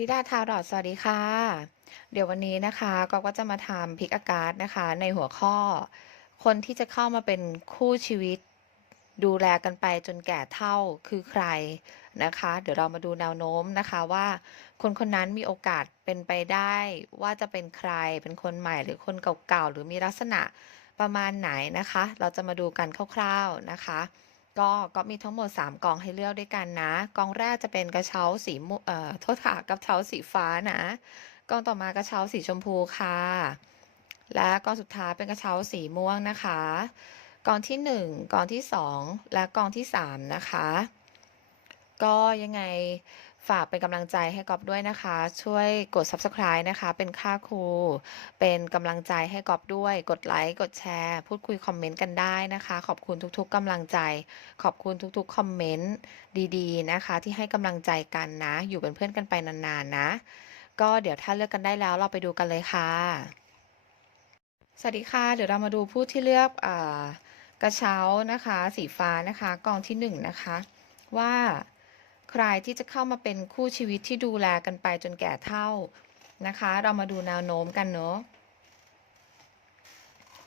ลิดาทารอดสวัสดีค่ะ เดี๋ยววันนี้นะคะก็ก็จะมาทำพิกอากาศนะคะ ในหัวข้อ คนที่จะเข้ามาเป็นคู่ชีวิต ดูแลกันไปจนแก่เฒ่าคือใครนะคะ เดี๋ยวเรามาดูแนวโน้มนะคะว่า คนคนนั้นมีโอกาสเป็นไปได้ว่าจะเป็นใครเป็นคนใหม่หรือคนเก่าๆหรือมีลักษณะประมาณไหนนะคะ เราจะมาดูกันคร่าวๆนะคะ ก็ก็มีทั้งหมด 3กองให้เลือกด้วยกันนะ กองแรกจะเป็นกระเช้าสีม่วงเอ่อโทษค่ะกระเช้าสีฟ้านะกองต่อมากระเช้าสีชมพูค่ะ และกองสุดท้ายเป็นกระเช้าสีม่วงนะคะ กองที่ 1กองที่ 2 และกองที่ 3 นะคะ ก็ยังไง ฝากเป็นกำลังใจให้กอฟด้วยนะคะ ช่วยกด subscribe นะคะ เป็นค่าครู เป็นกำลังใจให้กอฟด้วย กดไลค์ กดแชร์ พูดคุยคอมเมนต์กันได้นะคะ ขอบคุณทุกๆกำลังใจ ขอบคุณทุกๆคอมเมนต์ดีๆนะคะ ที่ให้กำลังใจกันนะ อยู่เป็นเพื่อนกันไปนานๆนะ ก็เดี๋ยวถ้าเลือกกันได้แล้วเราไปดูกันเลยค่ะ สวัสดีค่ะ เดี๋ยวเรามาดูผู้ที่เลือกอกระเช้านะคะ สีฟ้านะคะ กองที่หนึ่งนะคะ ว่า ใครที่จะเข้ามาเป็นคู่ชีวิตที่ดูแลกันไปจนแก่เฒ่านะคะ เรามาดูแนวโน้มกันเนาะ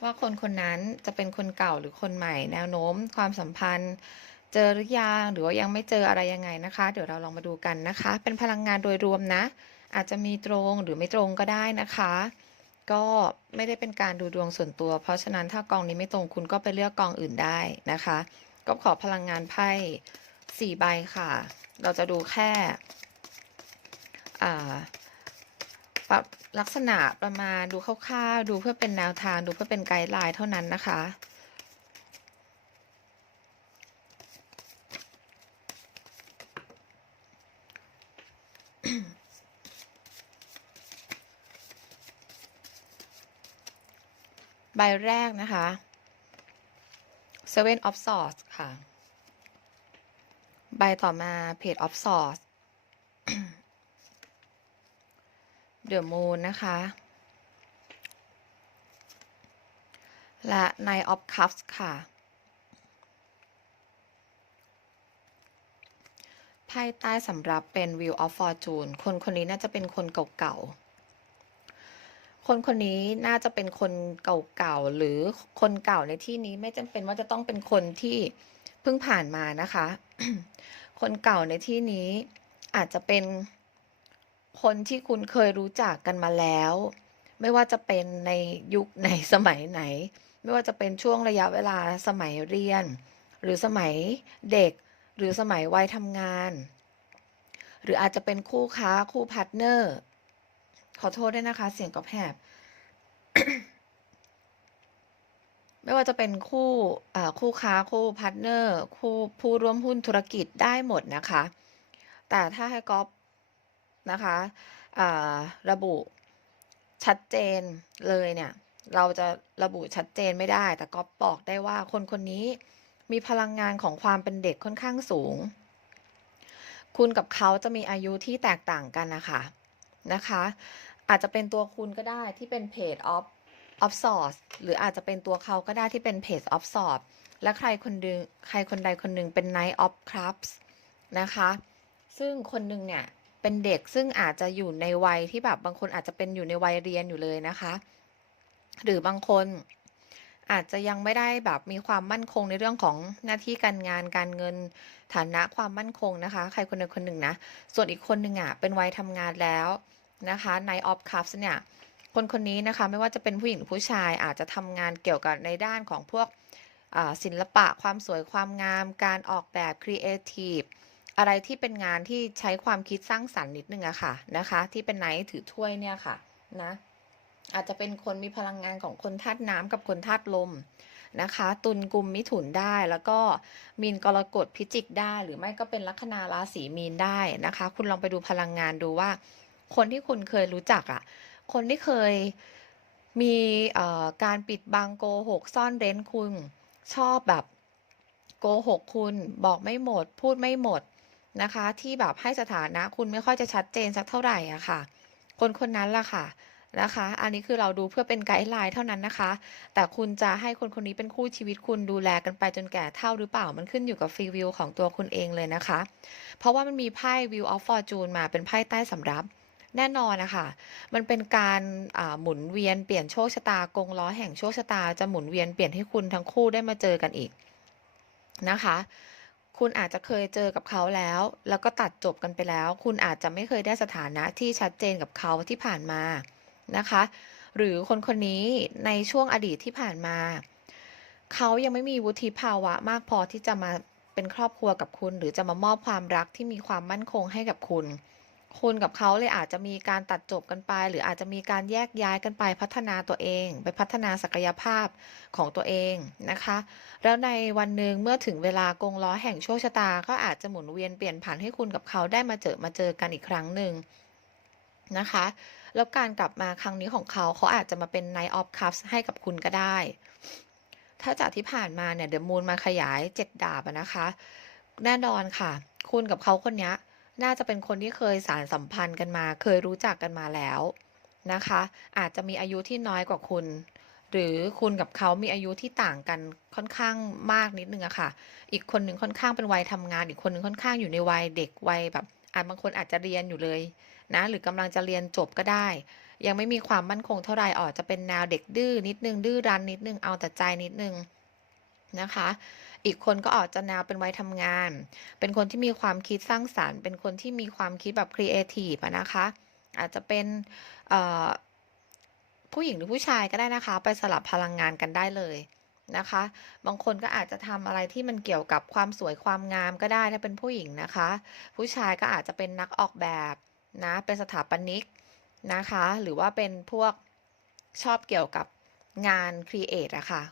ว่าคนคนนั้นจะเป็นคนเก่าหรือคนใหม่ แนวโน้ม ความสัมพันธ์ เจอหรือยังหรือว่ายังไม่เจออะไรยังไงนะคะ เดี๋ยวเราลองมาดูกันนะคะ เป็นพลังงานโดยรวมนะ อาจจะมีตรงหรือไม่ตรงก็ได้นะคะ ก็ไม่ได้เป็นการดูดวงส่วนตัว เพราะฉะนั้นถ้ากองนี้ไม่ตรงคุณก็ไปเลือกกองอื่นได้นะคะ ก็ขอพลังงานไพ่สี่ใบค่ะ เราจะดูแค่ปรับลักษณะประมาณดูคร่าวๆดูเพื่อเป็นแนวทางดูเพื่อเป็นไกด์ไลน์เท่านั้นนะคะใบแรกนะคะ Seven of Swords ค่ะ ใบต่อมา Page of Swords The Moon นะคะ และ Nine of Cups ค่ะไพ่ใต้สำรับเป็น Wheel of Fortune คนคนนี้น่าจะเป็นคนเก่าๆ คนคนนี้น่าจะเป็นคนเก่าๆ หรือคนเก่าในที่นี้ไม่จำเป็นว่าจะต้องเป็นคนที่เพิ่งผ่านมานะคะ คนเก่าในที่นี้อาจจะเป็นคนที่คุณเคยรู้จักกันมาแล้ว ไม่ว่าจะเป็นในยุคไหนสมัยไหน ไม่ว่าจะเป็นช่วงระยะเวลาสมัยเรียน หรือสมัยเด็ก หรือสมัยวัยทำงาน หรืออาจจะเป็นคู่ค้าคู่พาร์ทเนอร์ ขอโทษด้วยนะคะ เสียงกระแผบ ไม่ว่าจะเป็นคู่คู่ค้าคู่พาร์ทเนอร์คู่ผู้ร่วมหุ้นธุรกิจได้หมดนะคะ แต่ถ้าให้ก๊อฟนะคะระบุชัดเจนเลยเนี่ยเราจะระบุชัดเจนไม่ได้ แต่ก๊อฟบอกได้ว่าคนคนนี้มีพลังงานของความเป็นเด็กค่อนข้างสูง คุณกับเขาจะมีอายุที่แตกต่างกันนะคะนะคะ อาจจะเป็นตัวคุณก็ได้ที่เป็นเพจ of of swords หรืออาจจะเป็นตัวเขาก็ได้ที่เป็นเพจ of swords และใครคนดึงใครคนใดคนหนึ่งเป็น knight of cups นะคะ ซึ่งคนหนึ่งเนี่ยเป็นเด็กซึ่งอาจจะอยู่ในวัยที่แบบบางคนอาจจะเป็นอยู่ในวัยเรียนอยู่เลยนะคะ หรือบางคนอาจจะยังไม่ได้แบบมีความมั่นคงในเรื่องของหน้าที่การงานการเงินฐานะความมั่นคงนะคะ ใครคนใดคนหนึ่งนะ ส่วนอีกคนหนึ่งอะเป็นวัยทำงานแล้วนะคะ Knight of Cups เนี่ย คนคนนี้นะคะไม่ว่าจะเป็นผู้หญิงหรือผู้ชายอาจจะทำงานเกี่ยวกับในด้านของพวกศิลปะความสวยความงาม การออกแบบครีเอทีฟอะไรที่เป็นงานที่ใช้ความคิดสร้างสรรค์นิดนึงอะค่ะนะคะ ที่เป็นไนท์ถือถ้วยเนี่ยค่ะนะอาจจะเป็นคนมีพลังงานของคนธาตุน้ำกับคนธาตุลมนะคะ ตุลกุมมิถุนได้แล้วก็มีนกรกฎพิจิกได้หรือไม่ก็เป็นลัคนาราศีมีนได้นะคะ คุณลองไปดูพลังงานดูว่า คนที่คุณเคยรู้จักอะ คนที่เคยมีการปิดบังโกหกซ่อนเร้นคุณชอบแบบโกหกคุณบอกไม่หมด พูดไม่หมดนะคะ ที่แบบให้สถานะคุณไม่ค่อยจะชัดเจนสักเท่าไหร่อะค่ะ คนคนนั้นล่ะค่ะนะคะ อันนี้คือเราดูเพื่อเป็นไกด์ไลน์เท่านั้นนะคะ แต่คุณจะให้คนคนนี้เป็นคู่ชีวิตคุณดูแลกันไปจนแก่เท่าหรือเปล่า มันขึ้นอยู่กับฟรีวิวของตัวคุณเองเลยนะคะ เพราะว่ามันมีไพ่ Wheel of Fortune มาเป็นไพ่ใต้สำรับ แน่นอนนะคะมันเป็นการหมุนเวียนเปลี่ยนโชคชะตากงล้อแห่งโชคชะตาจะหมุนเวียนเปลี่ยนให้คุณทั้งคู่ได้มาเจอกันอีกนะคะ คุณอาจจะเคยเจอกับเขาแล้ว แล้วก็ตัดจบกันไปแล้ว คุณอาจจะไม่เคยได้สถานะที่ชัดเจนกับเขาที่ผ่านมานะคะ หรือคนคนนี้ในช่วงอดีตที่ผ่านมาเขายังไม่มีวุฒิภาวะมากพอที่จะมาเป็นครอบครัวกับคุณ หรือจะมามอบความรักที่มีความมั่นคงให้กับคุณ คุณกับเขาเลยอาจจะมีการตัดจบกันไป หรืออาจจะมีการแยกย้ายกันไปพัฒนาตัวเอง ไปพัฒนาศักยภาพของตัวเองนะคะ แล้วในวันหนึ่งเมื่อถึงเวลากงล้อแห่งโชคชะตา ก็อาจจะหมุนเวียนเปลี่ยนผันให้คุณกับเขาได้มาเจอมาเจอกันอีกครั้งหนึ่งนะคะ แล้วการกลับมาครั้งนี้ของเขาเขาอาจจะมาเป็น Knight of Cups ให้กับคุณก็ได้ ถ้าจากที่ผ่านมาเนี่ย The Moon มาขยาย 7 ดาบนะคะ แน่นอนค่ะ คุณกับเขาคนนี้ น่าจะเป็นคนที่เคยสานสัมพันธ์กันมา เคยรู้จักกันมาแล้วนะคะ อาจจะมีอายุที่น้อยกว่าคุณ หรือคุณกับเขามีอายุที่ต่างกันค่อนข้างมากนิดนึงอะค่ะ อีกคนหนึ่งค่อนข้างเป็นวัยทำงาน อีกคนหนึ่งค่อนข้างอยู่ในวัยเด็กวัยแบบอาจบางคนอาจจะเรียนอยู่เลยนะ หรือกำลังจะเรียนจบก็ได้ ยังไม่มีความมั่นคงเท่าไหรอาจจะเป็นแนวเด็กดื้อนิดนึงดื้อรั้นนิดนึงเอาแต่ใจนิดนึงนะคะ อีกคนก็อาจจะแนวเป็นวัยทำงาน เป็นคนที่มีความคิดสร้างสรรค์ เป็นคนที่มีความคิดแบบครีเอทิฟนะคะ อาจจะเป็นผู้หญิงหรือผู้ชายก็ได้นะคะ ไปสลับพลังงานกันได้เลยนะคะ บางคนก็อาจจะทำอะไรที่มันเกี่ยวกับความสวยความงามก็ได้ถ้าเป็นผู้หญิงนะคะ ผู้ชายก็อาจจะเป็นนักออกแบบนะ เป็นสถาปนิกนะคะ หรือว่าเป็นพวกชอบเกี่ยวกับงานครีเอทอะค่ะ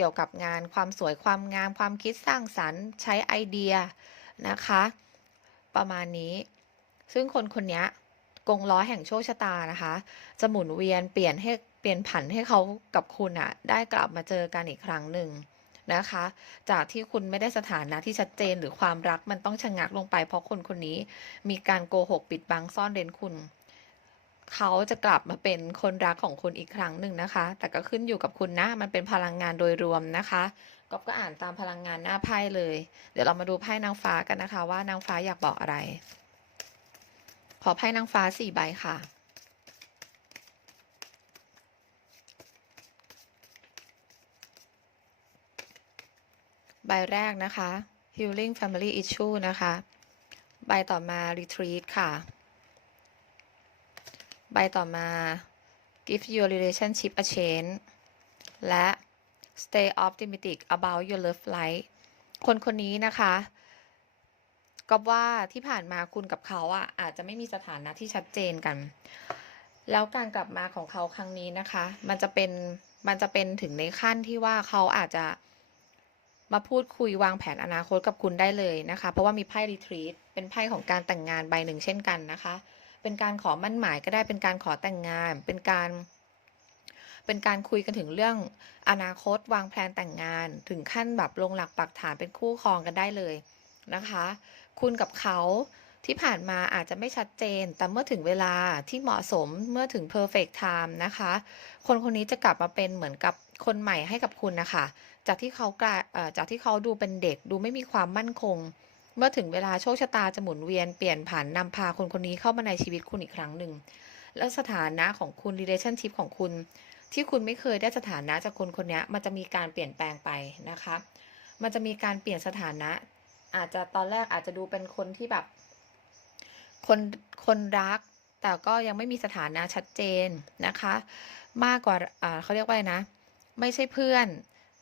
เกี่ยวกับงานความสวยความงามความคิดสร้างสรรค์ ใช้ไอเดียนะคะ ประมาณนี้ ซึ่งคนคนนี้กงล้อแห่งโชคชะตานะคะ จะหมุนเวียนเปลี่ยนให้เปลี่ยนผันให้เขากับคุณน่ะได้กลับมาเจอกันอีกครั้งหนึ่งนะคะ จากที่คุณไม่ได้สถานะที่ชัดเจนหรือความรักมันต้องชะงักลงไป เพราะคนคนนี้มีการโกหกปิดบังซ่อนเร้นคุณ เขาจะกลับมาเป็นคนรักของคุณอีกครั้งหนึ่งนะคะ แต่ก็ขึ้นอยู่กับคุณนะ มันเป็นพลังงานโดยรวมนะคะก๊อฟก็อ่านตามพลังงานหน้าไพ่เลย เดี๋ยวเรามาดูไพ่นางฟ้ากันนะคะ ว่านางฟ้าอยากบอกอะไร ขอไพ่นางฟ้า4ใบค่ะ ใบแรกนะคะ Healing Family Issue นะคะ ใบต่อมา Retreat ค่ะ ใบต่อมา Give your relationship a chance และ Stay optimistic about your love life คนคนนี้นะคะ ก็ว่าที่ผ่านมาคุณกับเขาอะอาจจะไม่มีสถานะที่ชัดเจนกัน แล้วการกลับมาของเขาครั้งนี้นะคะ มันจะเป็นมันจะเป็นถึงในขั้นที่ว่าเขาอาจจะมาพูดคุยวางแผนอนาคตกับคุณได้เลยนะคะ เพราะว่ามีไพ่ Retreat เป็นไพ่ของการแต่งงานใบหนึ่งเช่นกันนะคะ เป็นการขอมั่นหมายก็ได้เป็นการขอแต่งงาน เป็นการเป็นการคุยกันถึงเรื่องอนาคตวางแผนแต่งงาน ถึงขั้นแบบลงหลักปักฐานเป็นคู่ครองกันได้เลยนะคะ คุณกับเขาที่ผ่านมาอาจจะไม่ชัดเจน แต่เมื่อถึงเวลาที่เหมาะสมเมื่อถึง perfect time นะคะ คนคนนี้จะกลับมาเป็นเหมือนกับคนใหม่ให้กับคุณนะคะ จากที่เขากลาจากที่เขาดูเป็นเด็กดูไม่มีความมั่นคง เมื่อถึงเวลาโชคชะตาจะหมุนเวียนเปลี่ยนผันนำพาคนคนนี้เข้ามาในชีวิตคุณอีกครั้งหนึ่ง แล้วสถานะของคุณ relationship ของคุณ ที่คุณไม่เคยได้สถานะจากคนคนนี้มันจะมีการเปลี่ยนแปลงไปนะคะ มันจะมีการเปลี่ยนสถานะ อาจจะตอนแรกอาจจะดูเป็นคนที่แบบ คนคนรัก แต่ก็ยังไม่มีสถานะชัดเจนนะคะ มากกว่าอ่าเขาเรียกว่าไรนะ ไม่ใช่เพื่อน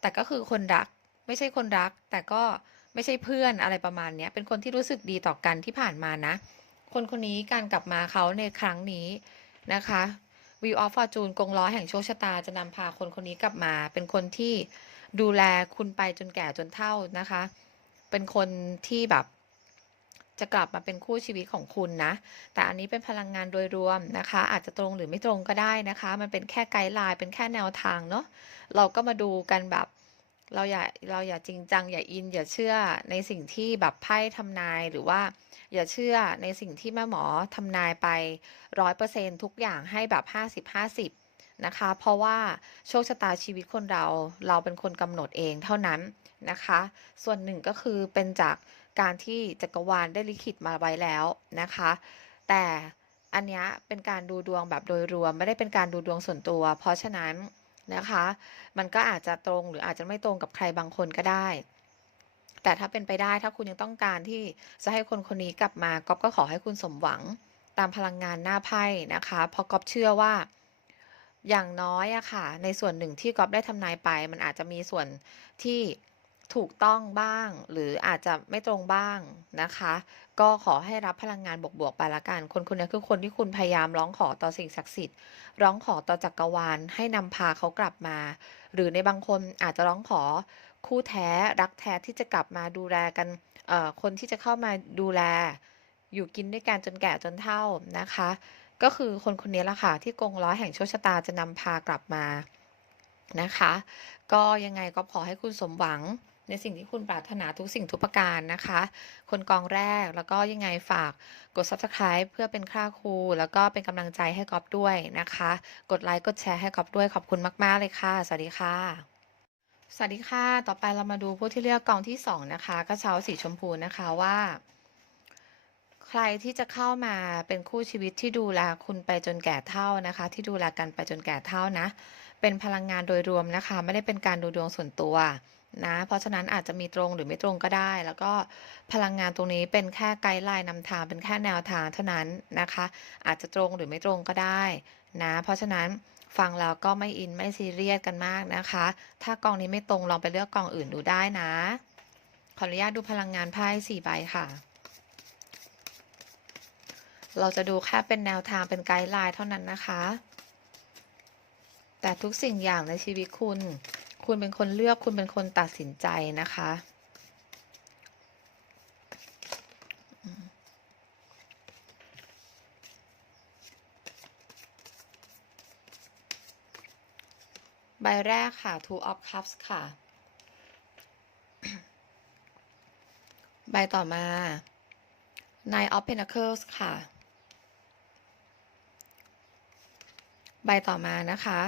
แต่ก็คือคนรัก ไม่ใช่คนรัก แต่ก็ ไม่ใช่เพื่อนอะไรประมาณนี้เป็นคนที่รู้สึกดีต่อกันที่ผ่านมานะ คนคนนี้การกลับมาเขาในครั้งนี้นะคะ Wheel of Fortune กงล้อแห่งโชคชะตาจะนำพาคนคนนี้กลับมา เป็นคนที่ดูแลคุณไปจนแก่จนเฒ่านะคะ เป็นคนที่แบบจะกลับมาเป็นคู่ชีวิตของคุณนะ แต่อันนี้เป็นพลังงานโดยรวมนะคะ อาจจะตรงหรือไม่ตรงก็ได้นะคะ มันเป็นแค่ไกด์ไลน์ เป็นแค่แนวทางเนาะ เราก็มาดูกันแบบ เราอย่าเราอย่าจริงจัง อย่าอิน อย่าเชื่อในสิ่งที่แบบไพ่ทำนายหรือว่า อย่าเชื่อในสิ่งที่แม่หมอทำนายไป100%ทุกอย่างให้แบบ50-50นะคะ เพราะว่าโชคชะตาชีวิตคนเรา เราเป็นคนกำหนดเองเท่านั้นนะคะ ส่วนหนึ่งก็คือเป็นจากการที่จักรวาลได้ลิขิตมาไว้แล้วนะคะ แต่อันนี้เป็นการดูดวงแบบโดยรวมไม่ได้เป็นการดูดวงส่วนตัว เพราะฉะนั้น นะคะ มันก็อาจจะตรงหรืออาจจะไม่ตรงกับใครบางคนก็ได้ แต่ถ้าเป็นไปได้ถ้าคุณยังต้องการที่จะให้คนคนนี้กลับมาก๊อฟก็ขอให้คุณสมหวังตามพลังงานหน้าไพ่นะคะเพราะก๊อฟเชื่อว่าอย่างน้อยอะค่ะ ในส่วนหนึ่งที่ก๊อฟได้ทำนายไป มันอาจจะมีส่วนที่ถูกต้องบ้าง หรืออาจจะไม่ตรงบ้างนะคะ ก็ขอให้รับพลังงานบวกๆไปละกัน คนคนนี้คือคนที่คุณพยายามร้องขอต่อสิ่งศักดิ์สิทธิ์ ร้องขอต่อจักรวาลให้นำพาเขากลับมา หรือในบางคนอาจจะร้องขอคู่แท้รักแท้ที่จะกลับมาดูแลกันคนที่จะเข้ามาดูแล อยู่กินด้วยกันจนแก่จนเฒ่านะคะ ก็คือคนคนนี้แหละค่ะที่กงล้อแห่งโชคชะตาจะนำพากลับมานะคะ ก็ยังไงก็ขอให้คุณสมหวัง ในสิ่งที่คุณปรารถนาทุกสิ่งทุกประการนะคะ คนกองแรกแล้วก็ยังไงฝากกด subscribe เพื่อเป็นค่าครู แล้วก็เป็นกำลังใจให้กอฟด้วยนะคะ กดไลค์กดแชร์ให้กอฟด้วยขอบคุณมาก ๆ เลยค่ะ สวัสดีค่ะสวัสดีค่ะ ต่อไปเรามาดูผู้ที่เลือกกองที่สองนะคะกระเช้าสีชมพูนะคะว่า ใครที่จะเข้ามาเป็นคู่ชีวิตที่ดูแลคุณไปจนแก่เฒ่านะคะ ที่ดูแลกันไปจนแก่เฒ่านะ เป็นพลังงานโดยรวมนะคะ ไม่ได้เป็นการดูดวงส่วนตัว นะ เพราะฉะนั้นอาจจะมีตรงหรือไม่ตรงก็ได้ แล้วก็พลังงานตรงนี้เป็นแค่ไกด์ไลน์นำทางเป็นแค่แนวทางเท่านั้นนะคะ อาจจะตรงหรือไม่ตรงก็ได้นะ เพราะฉะนั้นฟังแล้วก็ไม่อินไม่ซีเรียสกันมากนะคะ ถ้ากองนี้ไม่ตรงลองไปเลือกกองอื่นดูได้นะ ขออนุญาตดูพลังงานไพ่สี่ใบค่ะ เราจะดูแค่เป็นแนวทางเป็นไกด์ไลน์เท่านั้นนะคะ แต่ทุกสิ่งอย่างในชีวิตคุณ คุณเป็นคนเลือกคุณเป็นคนตัดสินใจนะคะ ใบแรกค่ะ two of cups ค่ะ ใบต่อมา nine of pentacles ค่ะ ใบต่อมานะคะ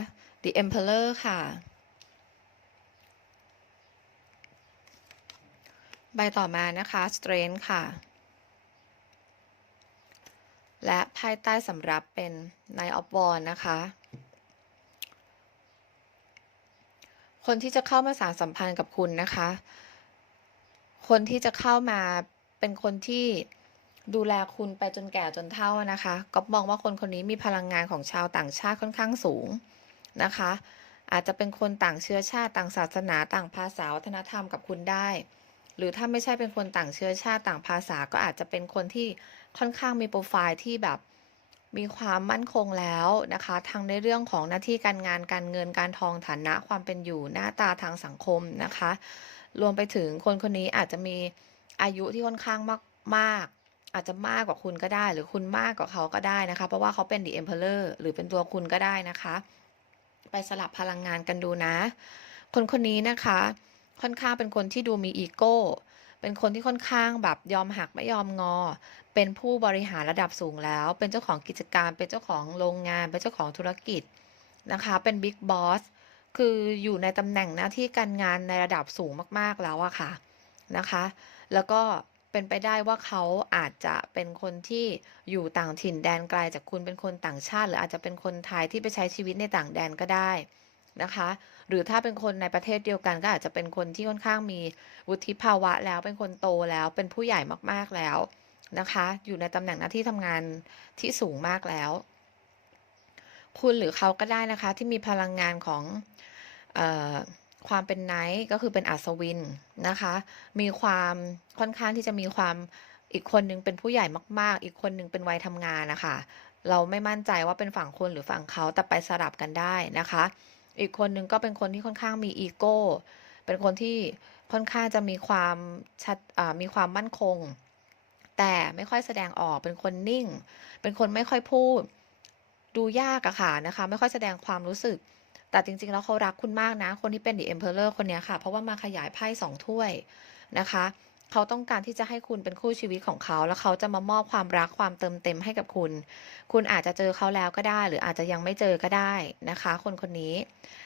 The Emperor ค่ะ ใบต่อมานะคะ Strength ค่ะ และไพ่ใต้สำรับเป็น Knight of Wands นะคะ คนที่จะเข้ามาสานสัมพันธ์กับคุณนะคะ คนที่จะเข้ามาเป็นคนที่ดูแลคุณไปจนแก่จนเฒ่านะคะก็มองว่าคนคนนี้มีพลังงานของชาวต่างชาติค่อนข้างสูงนะคะ อาจจะเป็นคนต่างเชื้อชาติต่างศาสนาต่างภาษาวัฒนธรรมกับคุณได้ หรือถ้าไม่ใช่เป็นคนต่างเชื้อชาติต่างภาษาก็อาจจะเป็นคนที่ค่อนข้างมีโปรไฟล์ที่แบบมีความมั่นคงแล้วนะคะทั้งในเรื่องของหน้าที่การงานการเงินการทองฐานะความเป็นอยู่หน้าตาทางสังคมนะคะ รวมไปถึงคนคนนี้อาจจะมีอายุที่ค่อนข้างมากมากอาจจะมากกว่าคุณก็ได้ หรือคุณมากกว่าเขาก็ได้นะคะ เพราะว่าเขาเป็น The Emperor หรือเป็นตัวคุณก็ได้นะคะ ไปสลับพลังงานกันดูนะ คนคนนี้นะคะ ค่อนข้างเป็นคนที่ดูมีอีโก้ เป็นคนที่ค่อนข้างแบบยอมหักไม่ยอมงอ เป็นผู้บริหารระดับสูงแล้ว เป็นเจ้าของกิจการ เป็นเจ้าของโรงงาน เป็นเจ้าของธุรกิจนะคะ เป็นบิ๊กบอส คืออยู่ในตำแหน่งหน้าที่การงานในระดับสูงมากๆแล้วอะค่ะนะคะ แล้วก็เป็นไปได้ว่าเขาอาจจะเป็นคนที่อยู่ต่างถิ่นแดนไกลจากคุณเป็นคนต่างชาติ หรืออาจจะเป็นคนไทยที่ไปใช้ชีวิตในต่างแดนก็ได้นะคะ หรือถ้าเป็นคนในประเทศเดียวกันก็อาจจะเป็นคนที่ค่อนข้างมีวุฒิภาวะแล้วเป็นคนโตแล้วเป็นผู้ใหญ่มากๆแล้วนะคะ อยู่ในตำแหน่งหน้าที่ทำงานที่สูงมากแล้ว คุณหรือเขาก็ได้นะคะ ที่มีพลังงานของออความเป็นไนท์ก็คือเป็นอัศวินนะคะ มีความค่อนข้างที่จะมีความอีกคนนึงเป็นผู้ใหญ่มาก ๆ อีกคนนึงเป็นวัยทำงานนะคะ เราไม่มั่นใจว่าเป็นฝั่งคุณหรือฝั่งเขาแต่ไปสลับกันได้นะคะ อีกคนหนึ่งก็เป็นคนที่ค่อนข้างมีอีโก้ เป็นคนที่ค่อนข้างจะมีความชัดมีความมั่นคง แต่ไม่ค่อยแสดงออก เป็นคนนิ่ง เป็นคนไม่ค่อยพูด ดูยากอะค่ะนะคะ ไม่ค่อยแสดงความรู้สึก แต่จริงๆ แล้วเขารักคุณมากนะ คนที่เป็น The Emperor คนนี้ค่ะ เพราะว่ามาขยายไพ่สองถ้วยนะคะ เขาต้องการที่จะให้คุณเป็นคู่ชีวิตของเขา แล้วเขาจะมามอบความรักความเติมเต็มให้กับคุณ คุณอาจจะเจอเขาแล้วก็ได้ หรืออาจจะยังไม่เจอก็ได้นะคะ คนคนนี้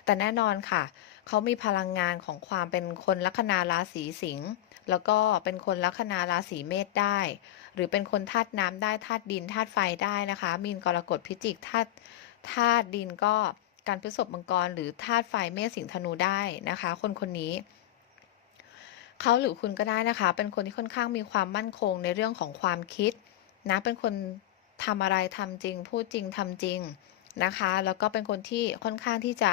แต่แน่นอนค่ะ เขามีพลังงานของความเป็นคนลัคนาราศีสิงห์แล้วก็เป็นคนลัคนาราศีเมษได้ หรือเป็นคนธาตุน้ำได้ธาตุดินธาตุไฟได้นะคะ มีนกรกฎพิจิกธาตุธาตุดินก็การพฤษภมังกร หรือธาตุไฟเมษสิงห์ธนูได้นะคะ คนคนนี้ เขาหรือคุณก็ได้นะคะ เป็นคนที่ค่อนข้างมีความมั่นคงในเรื่องของความคิดนะ เป็นคนทำอะไรทำจริง พูดจริงทำจริงนะคะ แล้วก็เป็นคนที่ค่อนข้างที่จะ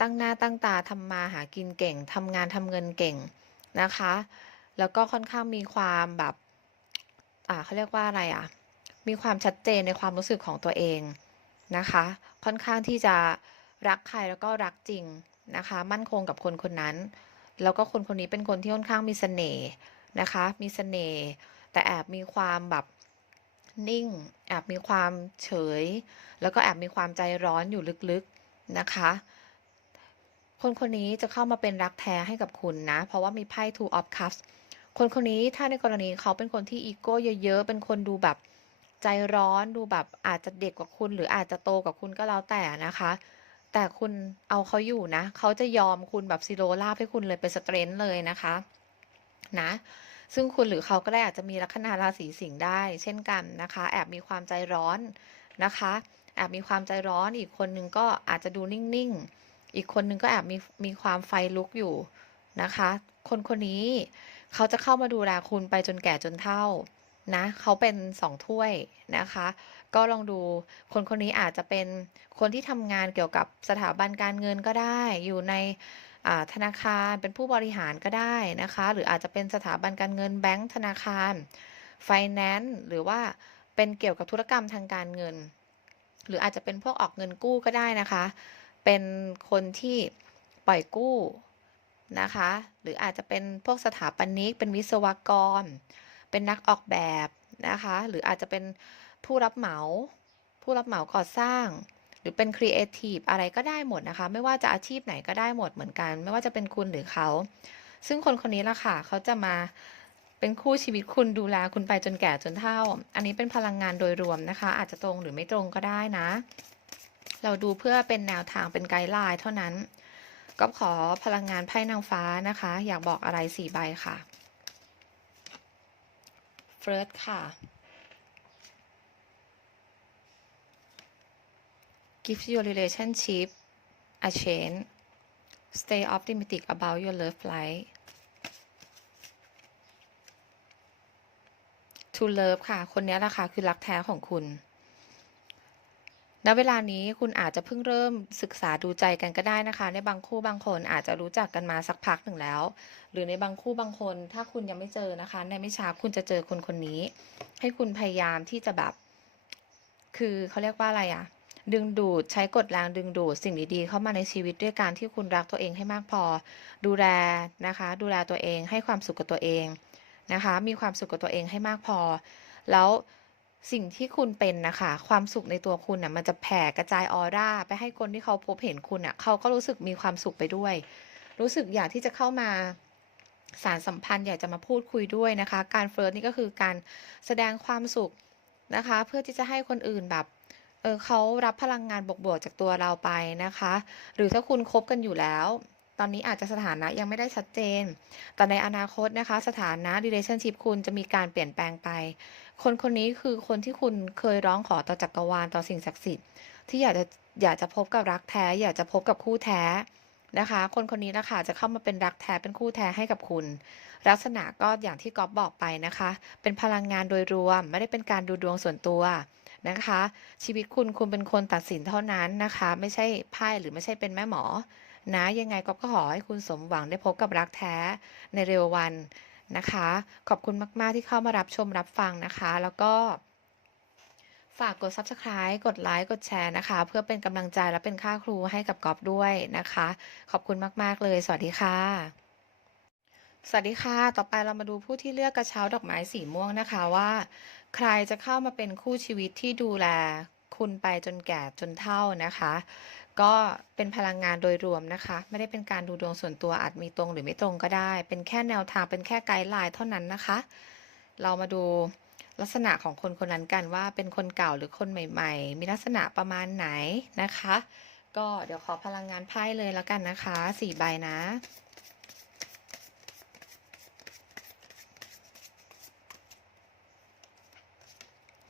ตั้งหน้าตั้งตาทำมาหากินเก่งทำงานทำเงินเก่งนะคะ แล้วก็ค่อนข้างมีความแบบ อ่าเขาเรียกว่าอะไรอะ มีความชัดเจนในความรู้สึกของตัวเองนะคะ ค่อนข้างที่จะรักใครแล้วก็รักจริงนะคะ มั่นคงกับคนคนนั้น แล้วก็คนคนนี้เป็นคนที่ค่อนข้างมีเสน่ห์นะคะ มีเสน่ห์แต่แอบมีความแบบนิ่ง แอบมีความเฉย แล้วก็แอบมีความใจร้อนอยู่ลึกๆนะคะ คนคนนี้จะเข้ามาเป็นรักแท้ให้กับคุณนะ เพราะว่ามีไพ่ two of cups คนคนนี้ถ้าในกรณีเขาเป็นคนที่อีโก้เยอะๆ เป็นคนดูแบบใจร้อน ดูแบบอาจจะเด็กกว่าคุณ หรืออาจจะโตกว่าคุณก็แล้วแต่นะคะ แต่คุณเอาเขาอยู่นะ เขาจะยอมคุณแบบซีโรลาบให้คุณเลยเป็นสเตรนท์เลยนะคะ นะ ซึ่งคุณหรือเขาก็ได้อาจจะมีลัคนาราศีสิงห์ได้ เช่นกันนะคะ แอบมีความใจร้อนนะคะ แอบมีความใจร้อนอีกคนนึงก็อาจจะดูนิ่งๆ อีกคนนึงก็แอบมีมีความไฟลุกอยู่นะคะ คนคนนี้เขาจะเข้ามาดูแลคุณไปจนแก่จนเฒ่านะเขาเป็นสองถ้วยนะคะ ก็ลองดูคนคนนี้อาจจะเป็นคนที่ทำงานเกี่ยวกับสถาบันการเงินก็ได้ อยู่ในธนาคารเป็นผู้บริหารก็ได้นะคะ หรืออาจจะเป็นสถาบันการเงินแบงก์ธนาคารไฟแนนซ์หรือว่าเป็นเกี่ยวกับธุรกรรมทางการเงิน หรืออาจจะเป็นพวกออกเงินกู้ก็ได้นะคะ เป็นคนที่ปล่อยกู้นะคะ หรืออาจจะเป็นพวกสถาปนิกเป็นวิศวกร เป็นนักออกแบบนะคะ หรืออาจจะเป็น ผู้รับเหมา ผู้รับเหมาก่อสร้าง หรือเป็นครีเอทีฟอะไรก็ได้หมดนะคะ ไม่ว่าจะอาชีพไหนก็ได้หมดเหมือนกัน ไม่ว่าจะเป็นคุณหรือเขา ซึ่งคนคนนี้ละค่ะ เขาจะมาเป็นคู่ชีวิตคุณดูแลคุณไปจนแก่จนเฒ่า อันนี้เป็นพลังงานโดยรวมนะคะ อาจจะตรงหรือไม่ตรงก็ได้นะ เราดูเพื่อเป็นแนวทางเป็นไกด์ไลน์เท่านั้น ก็ขอพลังงานไพ่นางฟ้านะคะ อยากบอกอะไรสี่ใบค่ะ First ค่ะ Give your relationship a chance Stay optimistic about your love life To love ค่ะ คนนี้แหละค่ะ คือรักแท้ของคุณ ณ เวลานี้คุณอาจจะเพิ่งเริ่มศึกษาดูใจกันก็ได้นะคะ ในบางคู่บางคนอาจจะรู้จักกันมาสักพักหนึ่งแล้ว หรือในบางคู่บางคน ถ้าคุณยังไม่เจอนะคะ ในไม่ช้าคุณจะเจอคนคนนี้ ให้คุณพยายามที่จะแบบ คือเขาเรียกว่าอะไรอะ ดึงดูดใช้กฎแรงดึงดูดสิ่งดีๆเข้ามาในชีวิตด้วยการที่คุณรักตัวเองให้มากพอ ดูแลนะคะ ดูแลตัวเองให้ความสุขกับตัวเองนะคะ มีความสุขกับตัวเองให้มากพอ แล้วสิ่งที่คุณเป็นนะคะความสุขในตัวคุณน่ะมันจะแผ่กระจายออร่าไปให้คนที่เขาพบเห็นคุณน่ะเขาก็รู้สึกมีความสุขไปด้วย รู้สึกอยากที่จะเข้ามาสารสัมพันธ์อยากจะมาพูดคุยด้วยนะคะ การเฟิร์สนี่ก็คือการแสดงความสุขนะคะ เพื่อที่จะให้คนอื่นแบบ เออเขารับพลังงานบวกๆจากตัวเราไปนะคะ หรือถ้าคุณคบกันอยู่แล้ว ตอนนี้อาจจะสถานะยังไม่ได้ชัดเจน แต่ในอนาคตนะคะ สถานะ relationship คุณจะมีการเปลี่ยนแปลงไป คนคนนี้คือคนที่คุณเคยร้องขอต่อจักรวาลต่อสิ่งศักดิ์สิทธิ์ที่อยากจะอยากจะพบกับรักแท้ อยากจะพบกับคู่แท้นะคะ คนคนนี้นะคะจะเข้ามาเป็นรักแท้เป็นคู่แท้ให้กับคุณ ลักษณะก็อย่างที่ก๊อฟบอกไปนะคะ เป็นพลังงานโดยรวม ไม่ได้เป็นการดูดวงส่วนตัว นะคะ ชีวิตคุณคุณเป็นคนตัดสินเท่านั้นนะคะ ไม่ใช่ไพ่หรือไม่ใช่เป็นแม่หมอ นะยังไงก็ขอให้คุณสมหวังได้พบกับรักแท้ในเร็ววันนะคะ ขอบคุณมาก ๆ ที่เข้ามารับชมรับฟังนะคะ แล้วก็ฝากกด Subscribe กดไลค์กดแชร์นะคะ เพื่อเป็นกำลังใจและเป็นค่าครูให้กับกอฟด้วยนะคะ ขอบคุณมาก ๆ เลย สวัสดีค่ะ สวัสดีค่ะ ต่อไปเรามาดูผู้ที่เลือกกระเช้าดอกไม้สีม่วงนะคะว่า ใครจะเข้ามาเป็นคู่ชีวิตที่ดูแลคุณไปจนแก่จนเฒ่านะคะ ก็เป็นพลังงานโดยรวมนะคะ ไม่ได้เป็นการดูดวงส่วนตัวอาจมีตรงหรือไม่ตรงก็ได้ เป็นแค่แนวทางเป็นแค่ไกด์ไลน์เท่านั้นนะคะ เรามาดูลักษณะของคนคนนั้นกันว่าเป็นคนเก่าหรือคนใหม่ ๆ มีลักษณะประมาณไหนนะคะ ก็เดี๋ยวขอพลังงานไพ่เลยแล้วกันนะคะสี่ใบนะ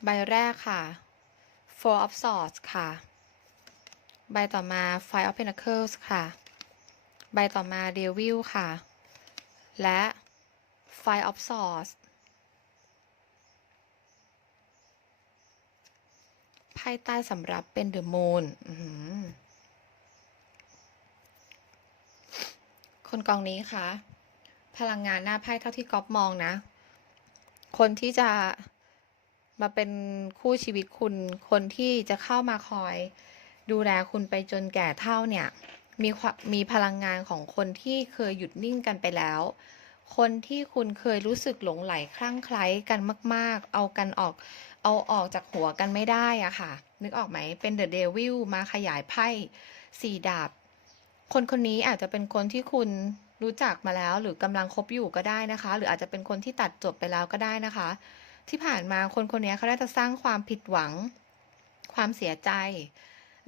ใบแรกค่ะ Four of Swords ค่ะ ใบต่อมา Five of Pentacles ค่ะ ใบต่อมา Devil ค่ะ และ Five of Swords ไพ่ใต้สำรับเป็น The Moon คนกองนี้คะพลังงานหน้าไพ่เท่าที่ก๊อฟมองนะ คนที่จะ มาเป็นคู่ชีวิตคุณคนที่จะเข้ามาคอย ดูแลคุณไปจนแก่เท่าเนี่ยมีมมีพลังงานของคนที่เคยหยุดนิ่งกันไปแล้ว คนที่คุณเคยรู้สึกหลงไหลคลั่งไคล้กันมาก ๆ เอากันออก เอาออกจากหัวกันไม่ได้อะค่ะ นึกออกไหมเป็นเดอะเดวิลมาขยายไพ่สี่ดาบ คนคนนี้อาจจะเป็นคนที่คุณรู้จักมาแล้ว หรือกำลังคบอยู่ก็ได้นะคะ หรืออาจจะเป็นคนที่ตัดจบไปแล้วก็ได้นะคะ ที่ผ่านมาคนคนนี้เขาได้จะสร้างความผิดหวัง ความเสียใจ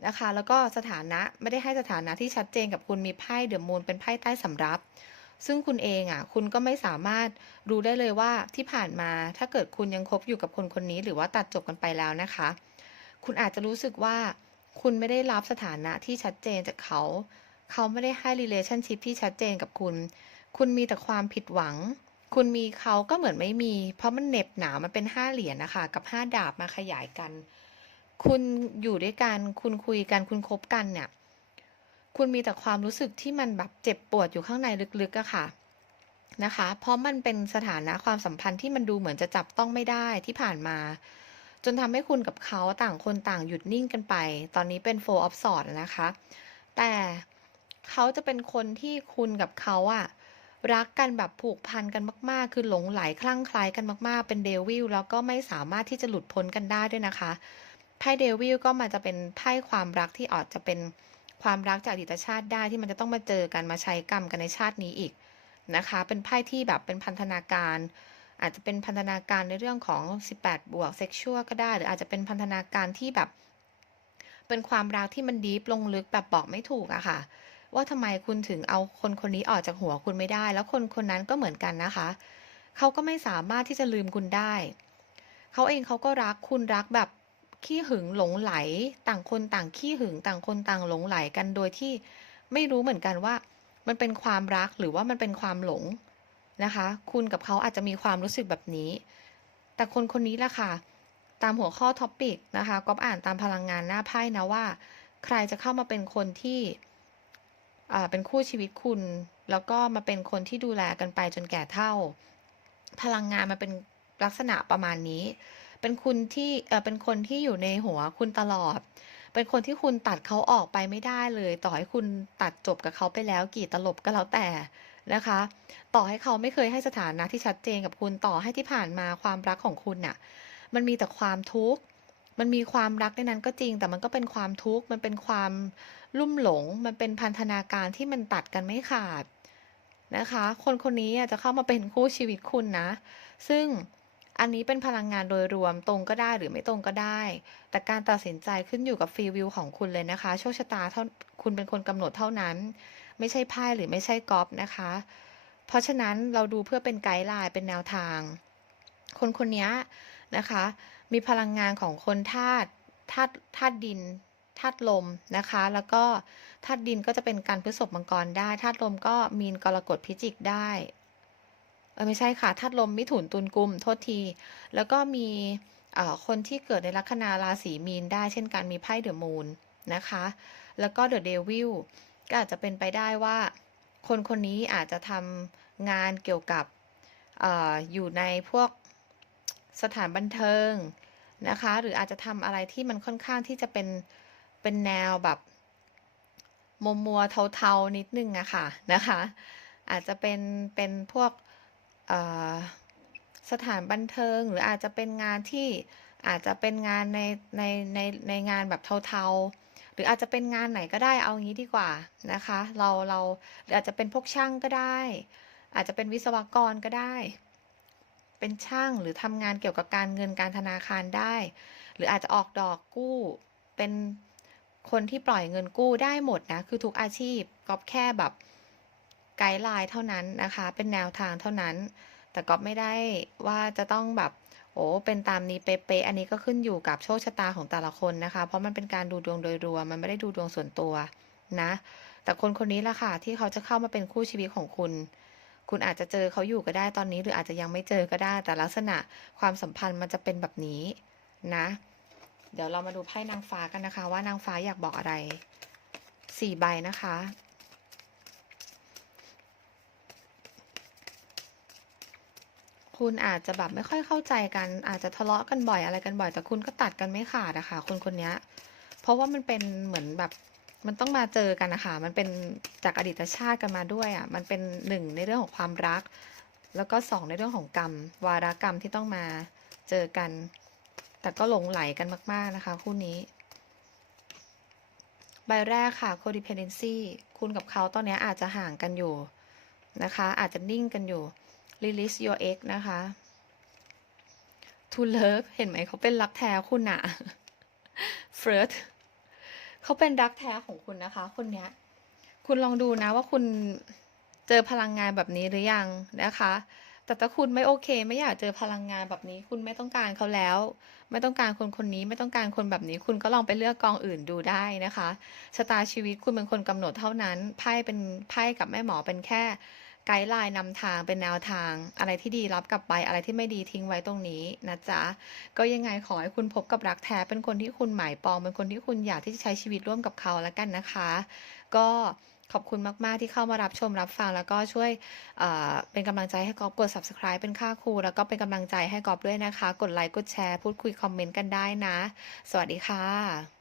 นะคะ แล้วก็สถานะไม่ได้ให้สถานะที่ชัดเจนกับคุณมีไพ่เดอะมูนเป็นไพ่ใต้สำรับ ซึ่งคุณเองอะ คุณก็ไม่สามารถรู้ได้เลยว่าที่ผ่านมาถ้าเกิดคุณยังคบอยู่กับคนคนนี้ หรือว่าตัดจบกันไปแล้วนะคะ คุณอาจจะรู้สึกว่าคุณไม่ได้รับสถานะที่ชัดเจนจากเขา เขาไม่ได้ให้ relationship ที่ชัดเจนกับคุณ คุณมีแต่ความผิดหวัง คุณมีเขาก็เหมือนไม่มี เพราะมันเหน็บหนามันเป็นห้าเหรียญนะคะ กับห้าดาบมาขยายกัน คุณอยู่ด้วยกัน คุณคุยกัน คุณคบกันเนี่ย คุณมีแต่ความรู้สึกที่มันแบบเจ็บปวดอยู่ข้างในลึกๆอะค่ะ นะคะ เพราะมันเป็นสถานะความสัมพันธ์ที่มันดูเหมือนจะจับต้องไม่ได้ที่ผ่านมา จนทำให้คุณกับเขาต่างคนต่างหยุดนิ่งกันไป ตอนนี้เป็น four of s w o r d นะคะ แต่เขาจะเป็นคนที่คุณกับเขาอะ รักกันแบบผูกพันกันมาก ๆ คือหลงไหลคลั่งไคล้กันมาก ๆ เป็นเดวิลแล้วก็ไม่สามารถที่จะหลุดพ้นกันได้ด้วยนะคะไพ่เดวิลก็มันจะเป็นไพ่ความรักที่อาจจะเป็นความรักจากอดีตชาติได้ที่มันจะต้องมาเจอกันมาใช้กรรมกันในชาตินี้อีกนะคะ เป็นไพ่ที่แบบเป็นพันธนาการ อาจจะเป็นพันธนาการในเรื่องของ 18 บวกเซ็กชวลก็ได้ หรืออาจจะเป็นพันธนาการที่แบบ เป็นความรักที่มันดีฟลงลึกแบบบอกไม่ถูกอะค่ะ ว่าทำไมคุณถึงเอาคนคนนี้ออกจากหัวคุณไม่ได้ แล้วคนคนนั้นก็เหมือนกันนะคะ เขาก็ไม่สามารถที่จะลืมคุณได้ เขาเองเขาก็รักคุณรักแบบขี้หึงหลงไหล ต่างคนต่างขี้หึงต่างคนต่างหลงไหลกันโดยที่ไม่รู้เหมือนกันว่า มันเป็นความรักหรือว่ามันเป็นความหลงนะคะ คุณกับเขาอาจจะมีความรู้สึกแบบนี้ แต่คนคนนี้ล่ะค่ะ ตามหัวข้อท็อปิกนะคะก๊อฟอ่านตามพลังงานหน้าไพ่นะว่า ใครจะเข้ามาเป็นคนที่ เป็นคู่ชีวิตคุณ แล้วก็มาเป็นคนที่ดูแลกันไปจนแก่เฒ่า พลังงานมันเป็นลักษณะประมาณนี้ เป็นคุณที่เอ่อเป็นคนที่อยู่ในหัวคุณตลอด เป็นคนที่คุณตัดเขาออกไปไม่ได้เลย ต่อให้คุณตัดจบกับเขาไปแล้วกี่ตลบก็แล้วแต่นะคะ ต่อให้เขาไม่เคยให้สถานะที่ชัดเจนกับคุณต่อให้ที่ผ่านมาความรักของคุณน่ะ มันมีแต่ความทุกข์ มันมีความรักในนั้นก็จริง แต่มันก็เป็นความทุกข์ มันเป็นความ ลุ่มหลงมันเป็นพันธนาการที่มันตัดกันไม่ขาดนะคะ คนคนนี้จะเข้ามาเป็นคู่ชีวิตคุณนะ ซึ่งอันนี้เป็นพลังงานโดยรวมตรงก็ได้หรือไม่ตรงก็ได้ แต่การตัดสินใจขึ้นอยู่กับฟรีวิวของคุณเลยนะคะ โชคชะตาเท่าคุณเป็นคนกำหนดเท่านั้น ไม่ใช่ไพ่หรือไม่ใช่กอล์ฟนะคะ เพราะฉะนั้นเราดูเพื่อเป็นไกด์ไลน์เป็นแนวทาง คนคนนี้นะคะ มีพลังงานของคนธาตุธาตุธาตุดิน ธาตุลมนะคะ แล้วก็ธาตุดินก็จะเป็นการพฤษภมังกรได้ธาตุลมก็มีนกรกฎพิจิกได้เออไม่ใช่ค่ะธาตุลมมิถุนตุลกุมโทษที แล้วก็มีคนที่เกิดในลัคนาราศีมีนได้ เช่นกันมีไพ่เดอะมูนนะคะ แล้วก็เดอะเดวิลก็อาจจะเป็นไปได้ว่า คนคนนี้อาจจะทำงานเกี่ยวกับออยู่ในพวกสถานบันเทิงนะคะ หรืออาจจะทำอะไรที่มันค่อนข้างที่จะเป็น เป็นแนวแบบมัวมัวเทาๆนิดนึงอะค่ะนะคะ อาจจะเป็นเป็นพวกสถานบันเทิง หรืออาจจะเป็นงานที่อาจจะเป็นงานในในในในงานแบบเทาๆ หรืออาจจะเป็นงานไหนก็ได้เอางี้ดีกว่านะคะ เราเราหรืออาจจะเป็นพวกช่างก็ได้ อาจจะเป็นวิศวกรก็ได้ เป็นช่างหรือทำงานเกี่ยวกับการเงินการธนาคารได้ หรืออาจจะออกดอกกู้เป็น คนที่ปล่อยเงินกู้ได้หมดนะ คือทุกอาชีพก๊อฟแค่แบบไกด์ไลน์เท่านั้นนะคะ เป็นแนวทางเท่านั้น แต่ก๊อฟไม่ได้ว่าจะต้องแบบโอ้เป็นตามนี้เป๊ะๆอันนี้ก็ขึ้นอยู่กับโชคชะตาของแต่ละคนนะคะ เพราะมันเป็นการดูดวงโดยรวม มันไม่ได้ดูดวงส่วนตัวนะ แต่คนคนนี้แหละค่ะ ที่เขาจะเข้ามาเป็นคู่ชีวิตของคุณ คุณอาจจะเจอเขาอยู่ก็ได้ตอนนี้ หรืออาจจะยังไม่เจอก็ได้ แต่ลักษณะความสัมพันธ์มันจะเป็นแบบนี้นะ เดี๋ยวเรามาดูไพ่นางฟ้ากันนะคะ ว่านางฟ้าอยากบอกอะไรสี่ใบนะคะ คุณอาจจะแบบไม่ค่อยเข้าใจกัน อาจจะทะเลาะกันบ่อยอะไรกันบ่อยแต่คุณก็ตัดกันไม่ขาดอะค่ะคนคนนี้เพราะว่ามันเป็นเหมือนแบบมันต้องมาเจอกันนะคะ มันเป็นจากอดีตชาติกันมาด้วยอะมันเป็นหนึ่งในเรื่องของความรัก แล้วก็สองในเรื่องของกรรม วารกรรมที่ต้องมาเจอกัน แต่ก็หลงไหลกันมาก ๆ นะคะ คู่นี้ ใบแรกค่ะ codependency คุณกับเขาตอนนี้อาจจะห่างกันอยู่นะคะ อาจจะนิ่งกันอยู่ release your ex นะคะ to love เห็นไหมเขาเป็นรักแท้คุณอะ flirt เขาเป็นรักแท้ของคุณนะคะ คนเนี้ย คุณลองดูนะว่าคุณเจอพลังงานแบบนี้หรือยังนะคะ แต่ถ้าคุณไม่โอเค ไม่อยากเจอพลังงานแบบนี้ คุณไม่ต้องการเขาแล้ว ไม่ต้องการคนคนนี้ไม่ต้องการคนแบบนี้ คุณก็ลองไปเลือกกองอื่นดูได้นะคะชะตาชีวิตคุณเป็นคนกำหนดเท่านั้นไพ่เป็นไพ่กับแม่หมอเป็นแค่ไกด์ไลน์นำทางเป็นแนวทาง อะไรที่ดีรับกลับไปอะไรที่ไม่ดีทิ้งไว้ตรงนี้นะจ๊ะ ก็ยังไงขอให้คุณพบกับรักแท้เป็นคนที่คุณหมายปอง เป็นคนที่คุณอยากที่จะใช้ชีวิตร่วมกับเขาแล้วกันนะคะ ก็ ขอบคุณมาก ๆ ที่เข้ามารับชมรับฟัง แล้วก็ช่วยเเป็นกำลังใจให้กอบกด subscribe เป็นค่าครู แล้วก็เป็นกำลังใจให้กอบด้วยนะคะ กดไลค์กดแชร์พูดคุยคอมเมนต์กันได้นะ สวัสดีค่ะ